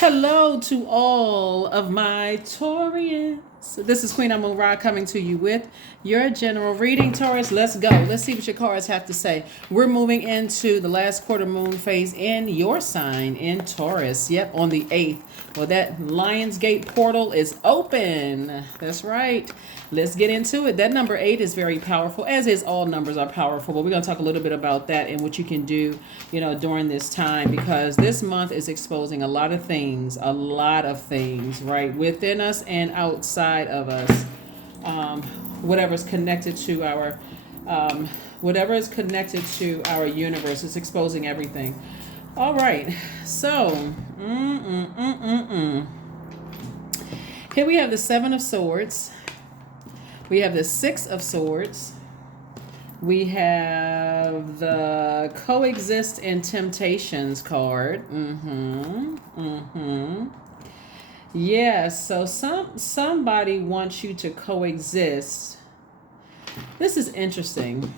Hello to all of my Taurians. This is Queen Amun Ra coming to you with your general reading, Taurus. Let's go. Let's see what your cards have to say. We're moving into the last quarter moon phase in your sign in Taurus. Yep, on the 8th. Well, that Lionsgate portal is open. That's right. Let's get into it. That number 8 is very powerful, as is all numbers are powerful. But we're going to talk a little bit about that and what you can do, during this time, because this month is exposing a lot of things, right, within us and outside of us. Whatever's connected to our, whatever is connected to our universe is exposing everything. All right, so here we have the Seven of Swords. We have the Six of Swords. We have the Coexist and Temptations card. Yeah, so somebody wants you to coexist. This is interesting.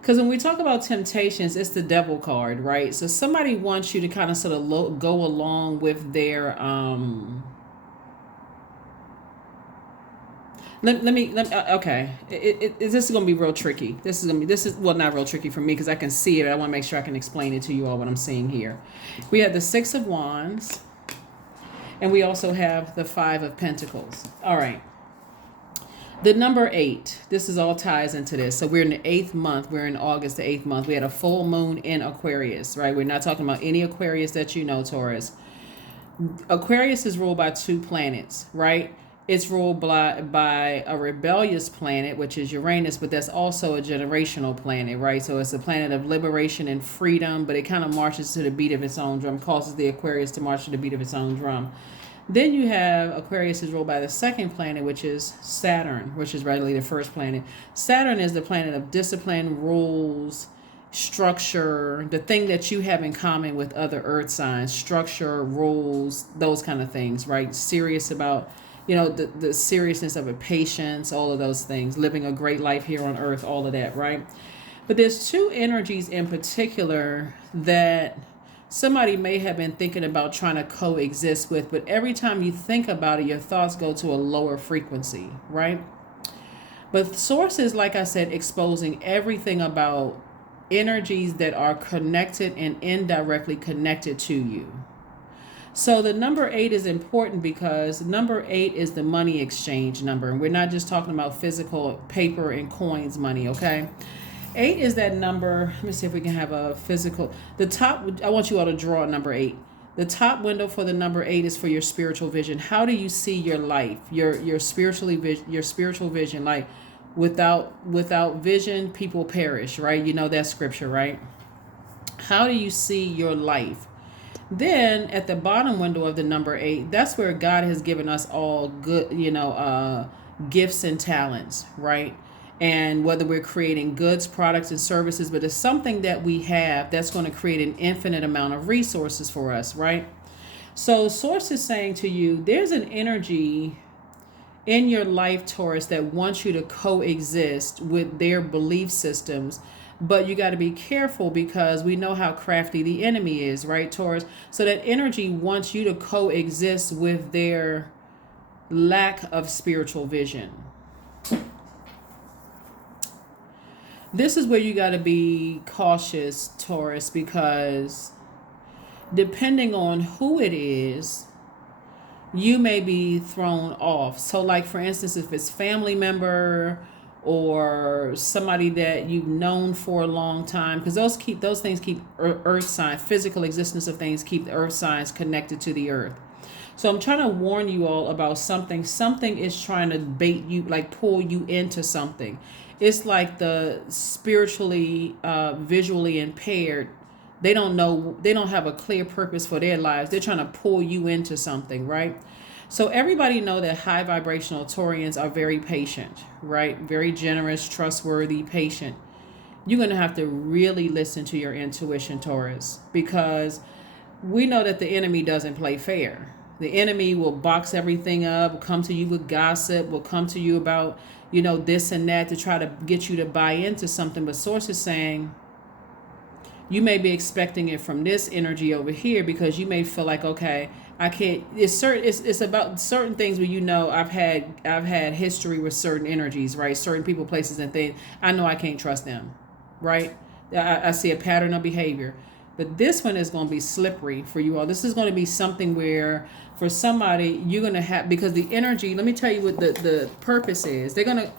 Because when we talk about temptations, it's the devil card, right? So somebody wants you to kind of sort of go along with their okay. This is gonna be real tricky. This is well, not real tricky for me because I can see it. I want to make sure I can explain it to you all what I'm seeing here. We have the Six of Wands, and we also have the Five of Pentacles. All right. The number 8. This is all ties into this. So we're in the 8th month. We're in August, the 8th month. We had a full moon in Aquarius, right? We're not talking about any Aquarius that you know, Taurus. Aquarius is ruled by 2 planets, right? It's ruled by a rebellious planet, which is Uranus, but that's also a generational planet, right? So it's a planet of liberation and freedom, but it kind of marches to the beat of its own drum, causes the Aquarius to march to the beat of its own drum. Then you have Aquarius is ruled by the second planet, which is Saturn, which is regularly the first planet. Saturn is the planet of discipline, rules, structure, the thing that you have in common with other earth signs, structure, rules, those kind of things, right? Serious about the seriousness of it, patience, all of those things, living a great life here on earth, all of that, right? But there's 2 energies in particular that somebody may have been thinking about trying to coexist with, but every time you think about it, your thoughts go to a lower frequency, right? But sources, like I said, exposing everything about energies that are connected and indirectly connected to you. So the number 8 is important because number 8 is the money exchange number. And we're not just talking about physical paper and coins money, okay? 8 is that number. Let me see if we can have a physical. The top, I want you all to draw number 8. The top window for the number 8 is for your spiritual vision. How do you see your life, your spiritual vision? Like without vision, people perish, right? You know that scripture, right? How do you see your life? Then at the bottom window of the number 8, that's where God has given us all good, gifts and talents, right? And whether we're creating goods, products, and services, but it's something that we have that's going to create an infinite amount of resources for us, right? So Source is saying to you, there's an energy in your life, Taurus, that wants you to coexist with their belief systems. But you got to be careful because we know how crafty the enemy is, right, Taurus? So that energy wants you to coexist with their lack of spiritual vision. This is where you got to be cautious, Taurus, because depending on who it is, you may be thrown off. So like, for instance, if it's family member or somebody that you've known for a long time, because those things keep earth signs, physical existence of things keep the earth signs connected to the earth. So I'm trying to warn you all about something is trying to bait you, like pull you into something. It's like the spiritually visually impaired, they don't have a clear purpose for their lives. They're trying to pull you into something, right? So everybody know that high vibrational Taurians are very patient, right? Very generous, trustworthy, patient. You're going to have to really listen to your intuition, Taurus, because we know that the enemy doesn't play fair. The enemy will box everything up, come to you with gossip, will come to you about, this and that to try to get you to buy into something. But Source is saying You may be expecting it from this energy over here because you may feel like, okay, I can't. It's about certain things where I've had history with certain energies, right? Certain people, places, and things. I know I can't trust them, right? I see a pattern of behavior, but this one is going to be slippery for you all. This is going to be something where for somebody you're going to have, because the energy. Let me tell you what the purpose is. They're going to.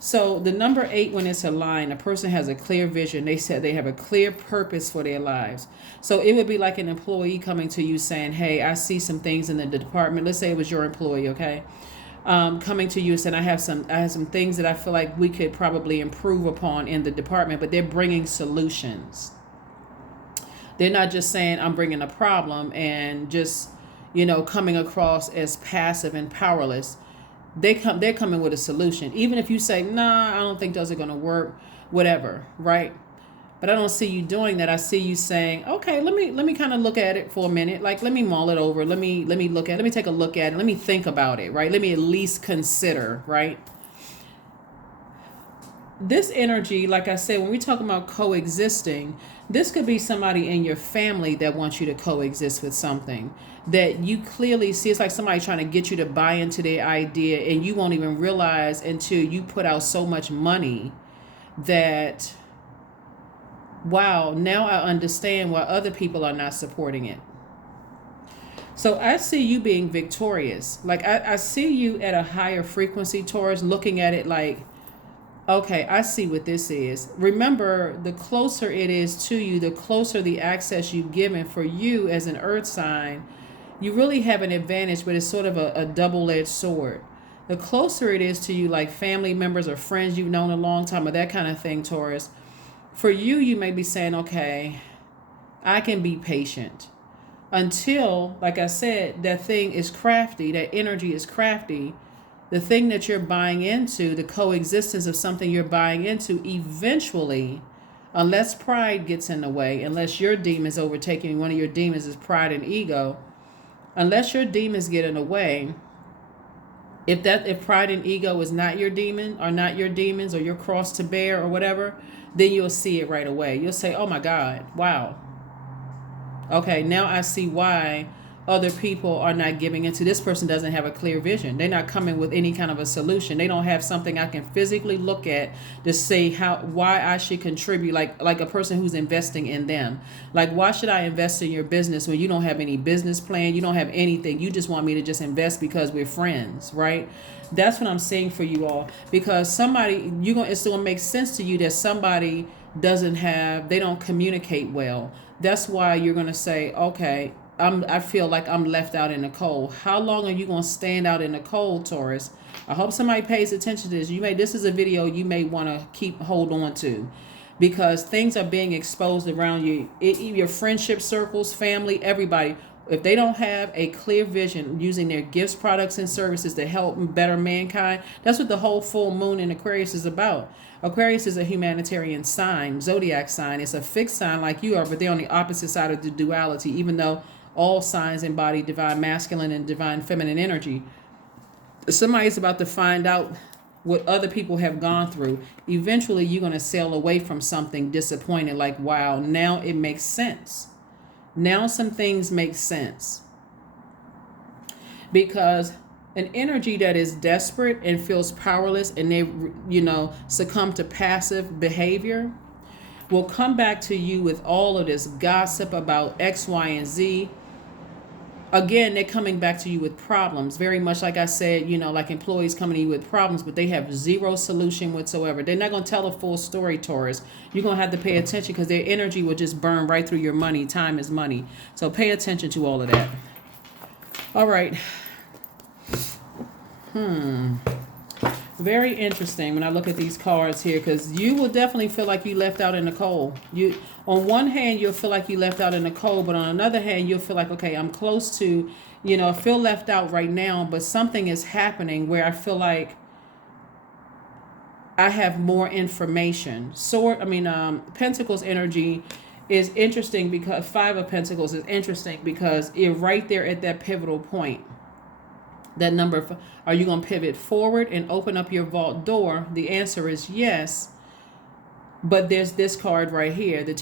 So the number 8, when it's aligned, a person has a clear vision. They said they have a clear purpose for their lives. So it would be like an employee coming to you saying, hey, I see some things in the department. Let's say it was your employee, okay? Coming to you and saying, I have some things that I feel like we could probably improve upon in the department, but they're bringing solutions. They're not just saying, I'm bringing a problem and just, coming across as passive and powerless. They're coming with a solution. Even if you say, nah, I don't think those are going to work, whatever, right? But I don't see you doing that. I see you saying, okay, let me kind of look at it for a minute. Like, let me mull it over. Let me take a look at it. Let me think about it, right? Let me at least consider, right? This energy, like I said, when we talk about coexisting, this could be somebody in your family that wants you to coexist with something that you clearly see. It's like somebody trying to get you to buy into their idea, and you won't even realize until you put out so much money that, wow, now I understand why other people are not supporting it. So I see you being victorious. Like I see you at a higher frequency, Taurus, looking at it like, okay, I see what this is. Remember, the closer it is to you, the closer the access you've given. For you as an earth sign, you really have an advantage, but it's sort of a double-edged sword. The closer it is to you, like family members or friends you've known a long time or that kind of thing, Taurus, for you, you may be saying, okay, I can be patient until, like I said, that thing is crafty, that energy is crafty. The thing that you're buying into, the coexistence of something you're buying into, eventually, unless pride gets in the way, unless your demons overtaking, one of your demons is pride and ego, unless your demons get in the way, if pride and ego is not your demon or not your demons or your cross to bear or whatever, then you'll see it right away. You'll say, oh my God, wow. Okay, now I see why other people are not giving into. This person doesn't have a clear vision. They're not coming with any kind of a solution. They don't have something I can physically look at to say why I should contribute, like a person who's investing in them. Like, why should I invest in your business when you don't have any business plan? You don't have anything. You just want me to just invest because we're friends, right? That's what I'm saying for you all. Because it's going to make sense to you that somebody they don't communicate well. That's why you're going to say, okay, I feel like I'm left out in the cold. How long are you going to stand out in the cold, Taurus? I hope somebody pays attention to this. This is a video you may want to hold on to, because things are being exposed around you. Your friendship circles, family, everybody. If they don't have a clear vision using their gifts, products, and services to help better mankind, that's what the whole full moon in Aquarius is about. Aquarius is a humanitarian sign, Zodiac sign. It's a fixed sign like you are, but they're on the opposite side of the duality, even though all signs embody divine masculine and divine feminine energy. Somebody's about to find out what other people have gone through. Eventually, you're going to sail away from something disappointed, like, wow, now it makes sense. Now some things make sense. Because an energy that is desperate and feels powerless and they, succumb to passive behavior will come back to you with all of this gossip about X, Y, and Z. Again, they're coming back to you with problems. Very much like I said, like employees coming to you with problems, but they have zero solution whatsoever. They're not going to tell a full story, Taurus. You're going to have to pay attention because their energy will just burn right through your money. Time is money. So pay attention to all of that. All right. Very interesting when I look at these cards here, because you will definitely feel like you left out in the cold. On one hand, you'll feel like you left out in the cold, but on another hand, you'll feel like, okay, I'm close to, I feel left out right now, but something is happening where I feel like I have more information. Pentacles energy is interesting because 5 of Pentacles is interesting because you're right there at that pivotal point. That number, are you going to pivot forward and open up your vault door? The answer is yes. But there's this card right here, the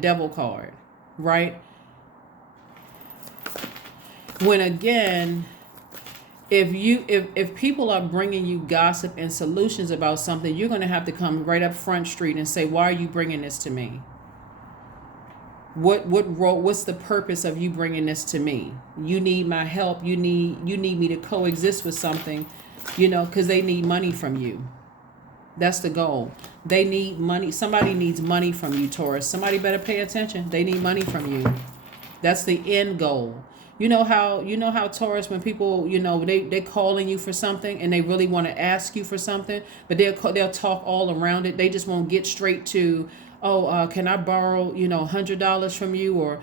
devil card, right? When again, if people are bringing you gossip and solutions about something, you're going to have to come right up Front Street and say, why are you bringing this to me? What's the purpose of you bringing this to me? You need my help. You need me to coexist with something, because they need money from you. That's the goal. They need money. Somebody needs money from you, Taurus. Somebody better pay attention. They need money from you. That's the end goal. You know how Taurus, when people, they calling you for something and they really want to ask you for something, but they'll talk all around it. They just won't get straight to, can I borrow, $100 from you, or,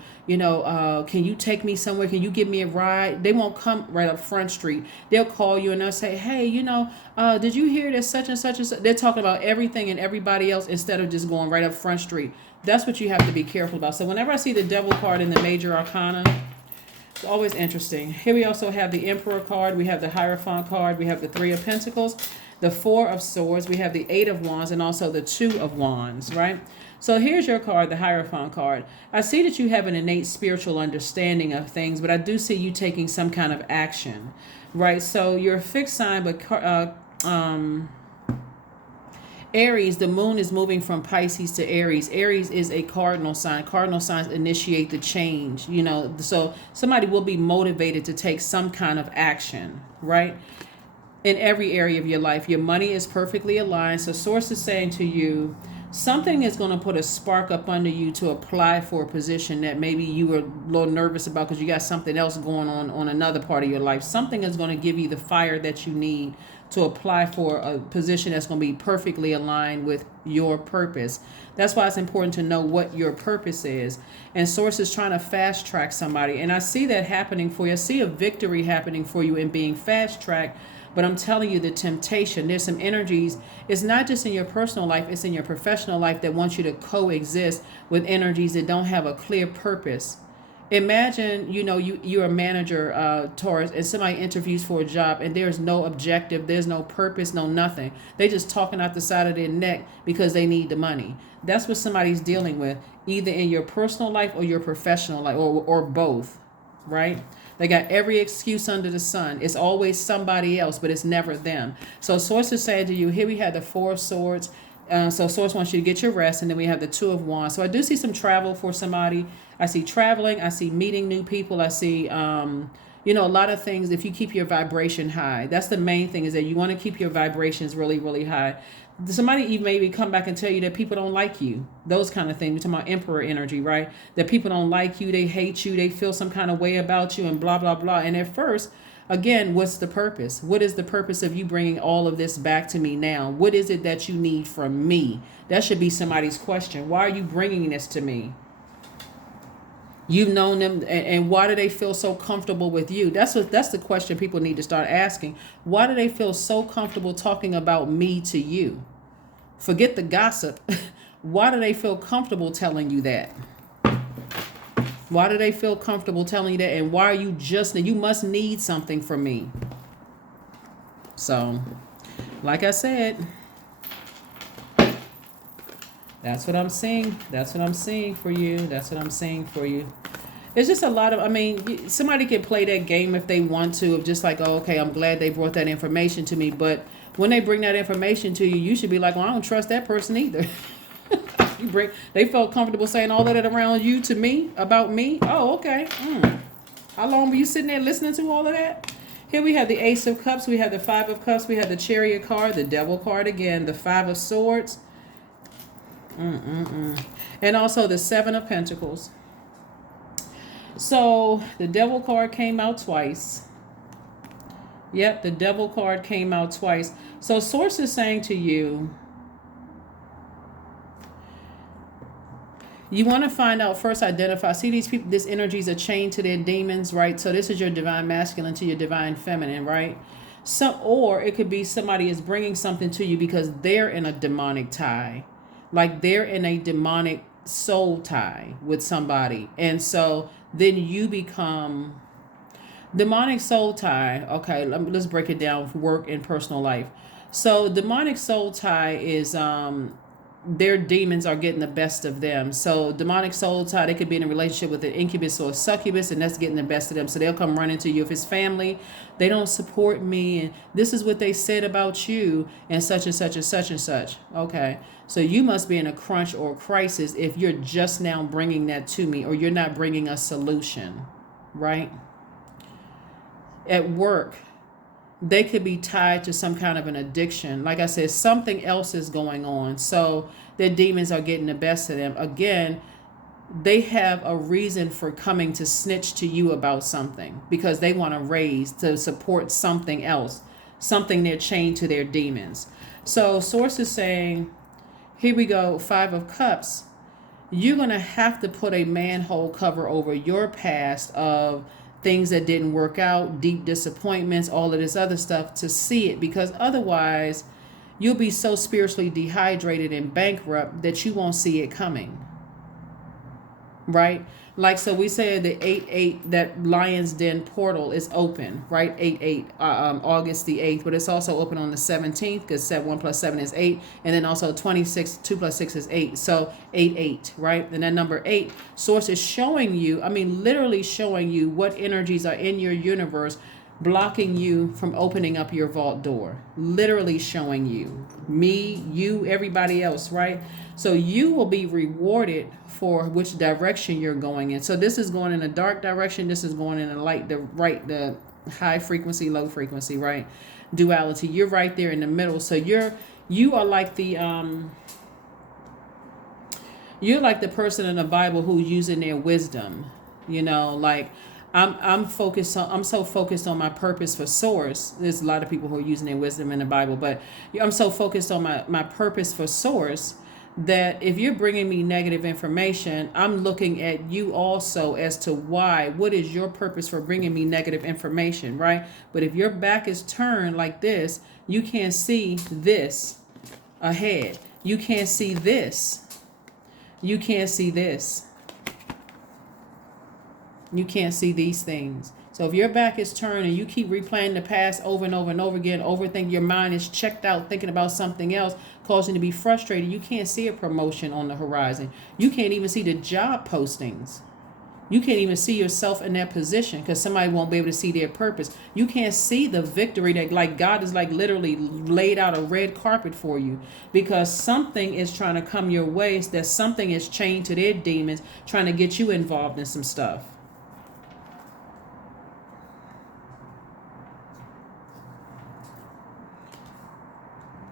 can you take me somewhere? Can you give me a ride? They won't come right up Front Street. They'll call you and they'll say, hey, did you hear this such and such and such? They're talking about everything and everybody else instead of just going right up Front Street. That's what you have to be careful about. So whenever I see the devil card in the major arcana, it's always interesting. Here we also have the Emperor card. We have the Hierophant card. We have the Three of Pentacles, the Four of Swords. We have the Eight of Wands and also the Two of Wands, right? So here's your card, the Hierophant card. I see that you have an innate spiritual understanding of things, but I do see you taking some kind of action, right? So you're a fixed sign, but Aries, the moon is moving from Pisces to Aries. Aries is a cardinal sign. Cardinal signs initiate the change, so somebody will be motivated to take some kind of action, right? In every area of your life. Your money is perfectly aligned. So source is saying to you, something is going to put a spark up under you to apply for a position that maybe you were a little nervous about because you got something else going on another part of your life. Something is going to give you the fire that you need to apply for a position that's going to be perfectly aligned with your purpose. That's why it's important to know what your purpose is. And source is trying to fast track somebody. And I see that happening for you. I see a victory happening for you in being fast tracked. But I'm telling you, the temptation, there's some energies. It's not just in your personal life, it's in your professional life that wants you to coexist with energies that don't have a clear purpose. Imagine, you're a manager, Taurus, and somebody interviews for a job and there's no objective, there's no purpose, no nothing. They just talking out the side of their neck because they need the money. That's what somebody's dealing with, either in your personal life or your professional life, or both, right? They got every excuse under the sun. It's always somebody else, but it's never them. So Source is saying to you, here we have the Four of Swords. So Source wants you to get your rest, and then we have the Two of Wands. So I do see some travel for somebody. I see traveling. I see meeting new people. I see, a lot of things. If you keep your vibration high, that's the main thing, is that you want to keep your vibrations really, really high. Somebody even maybe come back and tell you that people don't like you. Those kind of things. We're talking about Emperor energy, right? That people don't like you. They hate you. They feel some kind of way about you and blah, blah, blah. And at first, again, what's the purpose? What is the purpose of you bringing all of this back to me now? What is it that you need from me? That should be somebody's question. Why are you bringing this to me? You've known them, and why do they feel so comfortable with you? That's the question people need to start asking. Why do they feel so comfortable talking about me to you? Forget the gossip. Why do they feel comfortable telling you that? Why do they feel comfortable telling you that? And why are you must need something from me? So, like I said, that's what I'm seeing. That's what I'm seeing for you. That's what I'm seeing for you. It's just a lot of, somebody can play that game if they want to, of just like, oh, okay, I'm glad they brought that information to me. But when they bring that information to you, you should be like, well, I don't trust that person either. They felt comfortable saying all of that around you to me, about me. Oh, okay. How long were you sitting there listening to all of that? Here we have the Ace of Cups. We have the Five of Cups. We have the Chariot card, the Devil card again, the Five of Swords. And also the Seven of Pentacles. So the Devil card came out twice. Yep, the Devil card came out twice. So Source is saying to you, you want to find out first, identify. See, these people, this energy is a chain to their demons, right? So this is your divine masculine to your divine feminine, right? So, or it could be somebody is bringing something to you because they're in a demonic tie. Like they're in a demonic soul tie with somebody. And so then you become demonic soul tie. Okay, let's break it down for work and personal life. So demonic soul tie is their demons are getting the best of them. So demonic soul tie, they could be in a relationship with an incubus or a succubus, and that's getting the best of them. So they'll come running to you. If it's family, they don't support me, and this is what they said about you, and such and such and such and such. Okay, so you must be in a crunch or a crisis if you're just now bringing that to me, or you're not bringing a solution, right? At work, they could be tied to some kind of an addiction. Like I said, something else is going on. So their demons are getting the best of them. Again, they have a reason for coming to snitch to you about something because they want to raise to support something else, something they're chained to their demons. So Source is saying, here we go, 5 of Cups. You're going to have to put a manhole cover over your past of things that didn't work out, deep disappointments, all of this other stuff to see it, because otherwise you'll be so spiritually dehydrated and bankrupt that you won't see it coming. Right? Like, so we said the 8-8, that Lion's Den portal is open, right? 8-8, August the 8th, but it's also open on the 17th because 1 plus 7 is 8. And then also 26, 2 plus 6 is 8. So 8-8, right? And then number 8, Source is showing you, I mean, literally showing you what energies are in your universe blocking you from opening up your vault door. Literally showing you. Me, you, everybody else, right? So you will be rewarded for which direction you're going in. So this is going in a dark direction. This is going in a light, the high frequency, low frequency, right? Duality. You're right there in the middle. So you are like the you're like the person in the Bible who's using their wisdom. You know, like I'm so focused on my purpose for Source. There's a lot of people who are using their wisdom in the Bible, but I'm so focused on my purpose for Source that if you're bringing me negative information, I'm looking at you also as to why. What is your purpose for bringing me negative information, right? But if your back is turned like this, you can't see this ahead. You can't see this. You can't see this. You can't see these things. So if your back is turned and you keep replaying the past over and over and over again, overthink, your mind is checked out thinking about something else, causing you to be frustrated, you can't see a promotion on the horizon. You can't even see the job postings. You can't even see yourself in that position because somebody won't be able to see their purpose. You can't see the victory that, like, God is like literally laid out a red carpet for you because something is trying to come your way. That something is chained to their demons trying to get you involved in some stuff.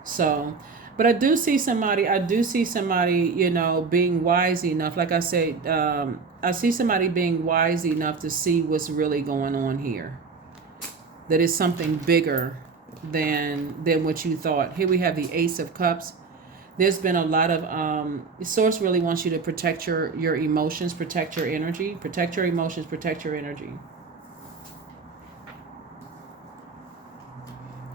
So, but I do see somebody, you know, being wise enough. Like I said, I see somebody being wise enough to see what's really going on here. That is something bigger than what you thought. Here we have the Ace of Cups. There's been a lot of, Source really wants you to protect your emotions, protect your energy, protect your emotions, protect your energy.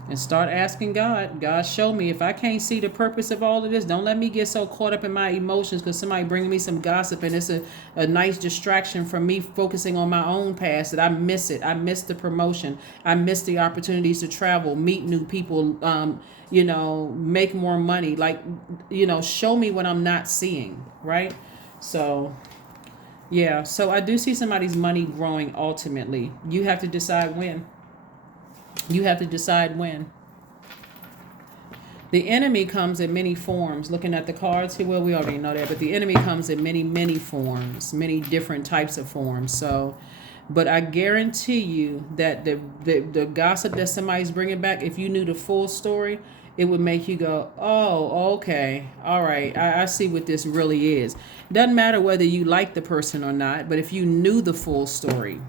And start asking God, show me. If I can't see the purpose of all of this, don't let me get so caught up in my emotions because somebody bringing me some gossip and it's a nice distraction from me focusing on my own past that I miss it. I miss the promotion. I miss the opportunities to travel, meet new people, you know, make more money. Like, you know, show me what I'm not seeing, right? So, yeah. So I do see somebody's money growing ultimately. You have to decide when. You have to decide when. The enemy comes in many forms. Looking at the cards here, well, we already know that, but the enemy comes in many, many forms, many different types of forms. So, but I guarantee you that the gossip that somebody's bringing back, if you knew the full story, it would make you go, oh, okay, all right, I see what this really is. Doesn't matter whether you like the person or not, but if you knew the full story,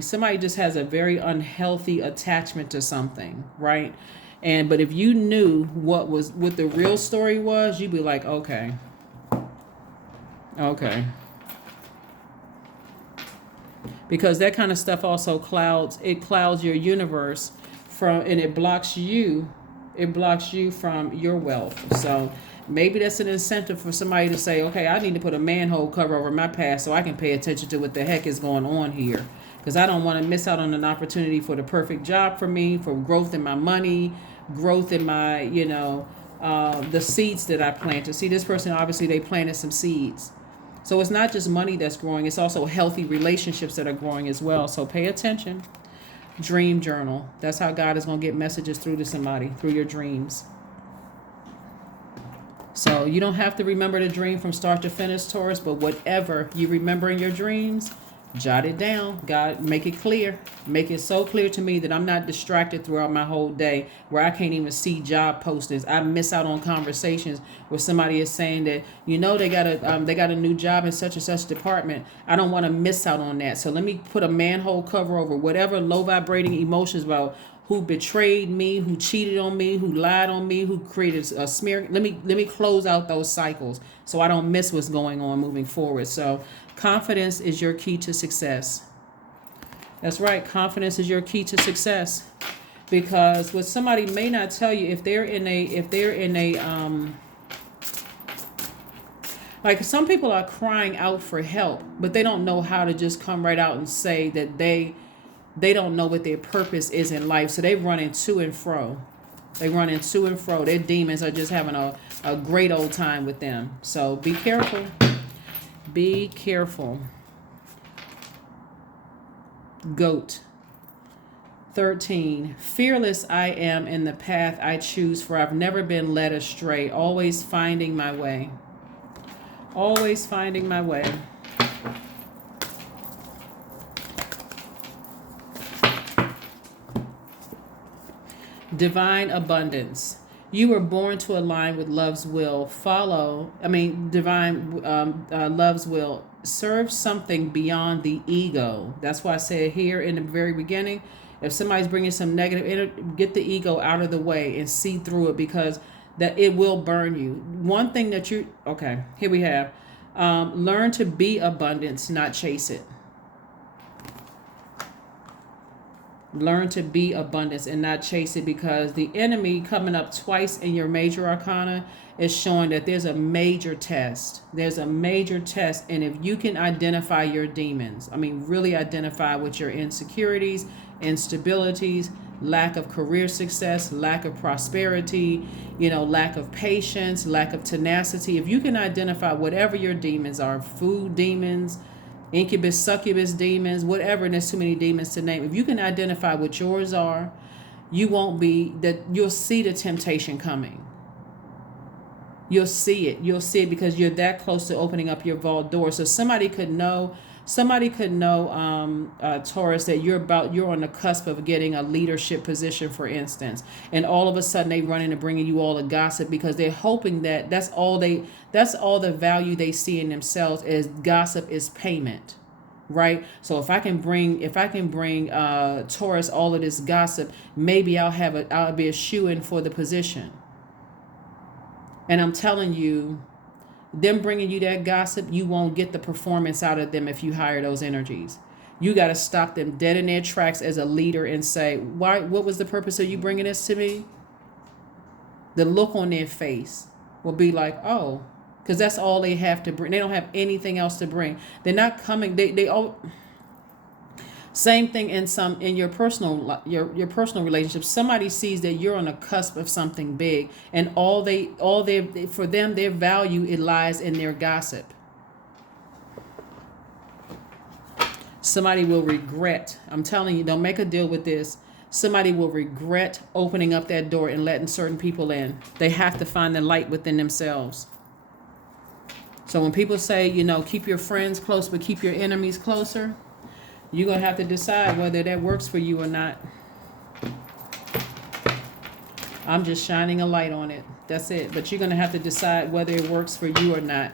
somebody just has a very unhealthy attachment to something, right? But if you knew what the real story was, you'd be like, okay. Because that kind of stuff also clouds your universe and it blocks you from your wealth. So maybe that's an incentive for somebody to say, okay, I need to put a manhole cover over my past so I can pay attention to what the heck is going on here. Because I don't want to miss out on an opportunity for the perfect job for me, for growth in my money, growth in my, you know, the seeds that I planted. See, this person, obviously, they planted some seeds. So it's not just money that's growing, it's also healthy relationships that are growing as well. So pay attention. Dream journal. That's how God is going to get messages through to somebody, through your dreams. So you don't have to remember the dream from start to finish, Taurus, but whatever you remember in your dreams, jot it down. God, make it clear. Make it so clear to me that I'm not distracted throughout my whole day where I can't even see job postings. I miss out on conversations where somebody is saying that, they got a new job in such and such department. I don't want to miss out on that. So let me put a manhole cover over whatever low vibrating emotions about who betrayed me, who cheated on me, who lied on me, who created a smear. Let me close out those cycles so I don't miss what's going on moving forward. So confidence is your key to success. That's right. Confidence is your key to success, because what somebody may not tell you, if they're in a like, some people are crying out for help, but they don't know how to just come right out and say that they don't know what their purpose is in life. So they running to and fro. Their demons are just having a great old time with them. So be careful. Be careful. Goat. 13. Fearless I am in the path I choose, for I've never been led astray. Always finding my way. Always finding my way. Divine abundance. You were born to align with love's will. Divine love's will. Serve something beyond the ego. That's why I said here in the very beginning, if somebody's bringing some negative energy, get the ego out of the way and see through it, because that it will burn you. One thing that here we have, learn to be abundance, not chase it. Learn to be abundance and not chase it, because the enemy coming up twice in your major arcana is showing that there's a major test. There's a major test. And if you can identify your demons, really identify with your insecurities, instabilities, lack of career success, lack of prosperity, lack of patience, lack of tenacity. If you can identify whatever your demons are, food demons, incubus, succubus demons, whatever, and there's too many demons to name. If you can identify what yours are, you'll see the temptation coming. You'll see it because you're that close to opening up your vault door. So somebody could know, Taurus, that you're on the cusp of getting a leadership position, for instance, and all of a sudden they run into bringing you all the gossip, because they're hoping that that's all the value they see in themselves, is gossip is payment, right? So if I can bring Taurus all of this gossip, maybe I'll be a shoo-in for the position. And I'm telling you, them bringing you that gossip, you won't get the performance out of them if you hire those energies. You got to stop them dead in their tracks as a leader and say, "Why? What was the purpose of you bringing this to me?" The look on their face will be like, "Oh," because that's all they have to bring. They don't have anything else to bring. They're not coming. They all. Same thing in your personal relationships. Somebody sees that you're on the cusp of something big, and for them, their value, it lies in their gossip. Somebody will regret. I'm telling you, don't make a deal with this. Somebody will regret opening up that door and letting certain people in. They have to find the light within themselves. So when people say, keep your friends close, but keep your enemies closer, you're going to have to decide whether that works for you or not. I'm just shining a light on it. That's it. But you're going to have to decide whether it works for you or not,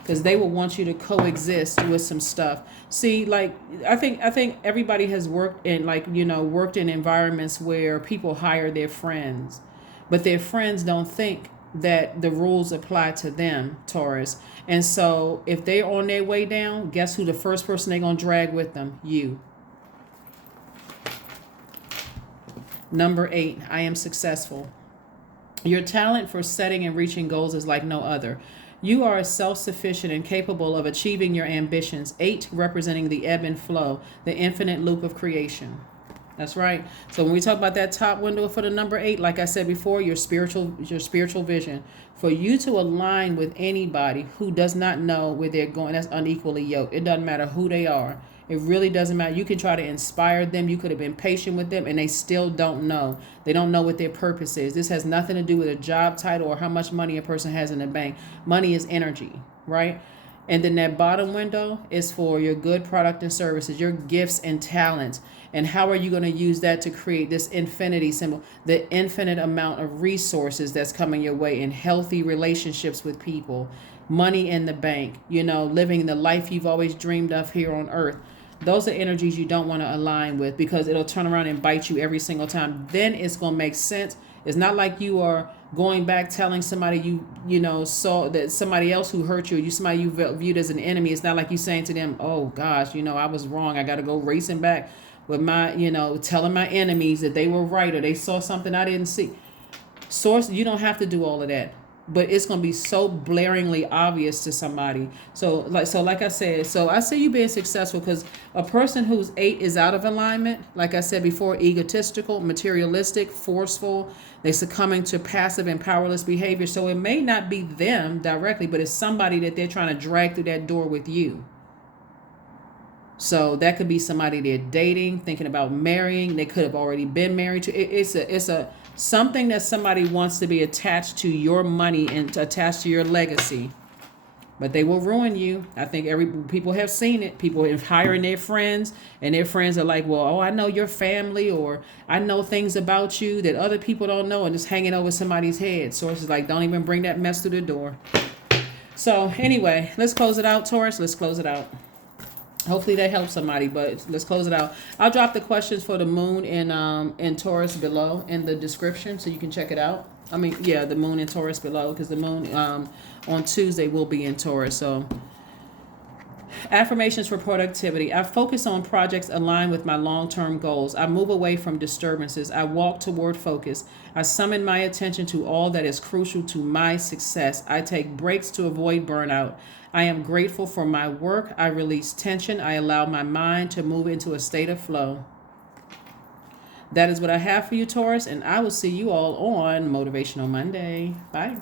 because they will want you to coexist with some stuff. See, I think everybody has worked in environments where people hire their friends, but their friends don't think that the rules apply to them, Taurus. And so if they're on their way down, guess who the first person they're going to drag with them? You. Number 8, I am successful. Your talent for setting and reaching goals is like no other. You are self-sufficient and capable of achieving your ambitions. 8 representing the ebb and flow, the infinite loop of creation. That's right. So when we talk about that top window for the number 8, like I said before, your spiritual vision. For you to align with anybody who does not know where they're going, that's unequally yoked. It doesn't matter who they are. It really doesn't matter. You can try to inspire them. You could have been patient with them, and they still don't know. They don't know what their purpose is. This has nothing to do with a job title or how much money a person has in the bank. Money is energy, right? And then that bottom window is for your good product and services, your gifts and talents. And how are you going to use that to create this infinity symbol, the infinite amount of resources that's coming your way in healthy relationships with people, money in the bank, living the life you've always dreamed of here on earth. Those are energies you don't want to align with, because it'll turn around and bite you every single time. Then it's going to make sense. It's not like you are going back telling somebody saw that somebody else who hurt you, somebody you viewed as an enemy. It's not like you saying to them, oh gosh, I was wrong. I got to go racing back with my, telling my enemies that they were right or they saw something I didn't see. Source, you don't have to do all of that. But it's going to be so blaringly obvious to somebody. So like I said, I say you being successful, because a person whose 8 is out of alignment, like I said before, egotistical, materialistic, forceful, they succumbing to passive and powerless behavior. So it may not be them directly, but it's somebody that they're trying to drag through that door with you. So that could be somebody they're dating, thinking about marrying. They could have already been married to. It's a something that somebody wants to be attached to your money and attached to your legacy. But they will ruin you. I think people have seen it. People are hiring their friends, and their friends are like, well, I know your family, or I know things about you that other people don't know, and just hanging over somebody's head. Sources like, don't even bring that mess through the door. So anyway, let's close it out, Taurus. Let's close it out. Hopefully that helps somebody, but let's close it out. I'll drop the questions for the moon in Taurus below in the description, so you can check it out. The moon in Taurus below, because the moon on Tuesday will be in Taurus. So affirmations for productivity. I focus on projects aligned with my long-term goals. I move away from disturbances. I walk toward focus. I summon my attention to all that is crucial to my success. I take breaks to avoid burnout. I am grateful for my work. I release tension. I allow my mind to move into a state of flow. That is what I have for you, Taurus, and I will see you all on Motivational Monday. Bye.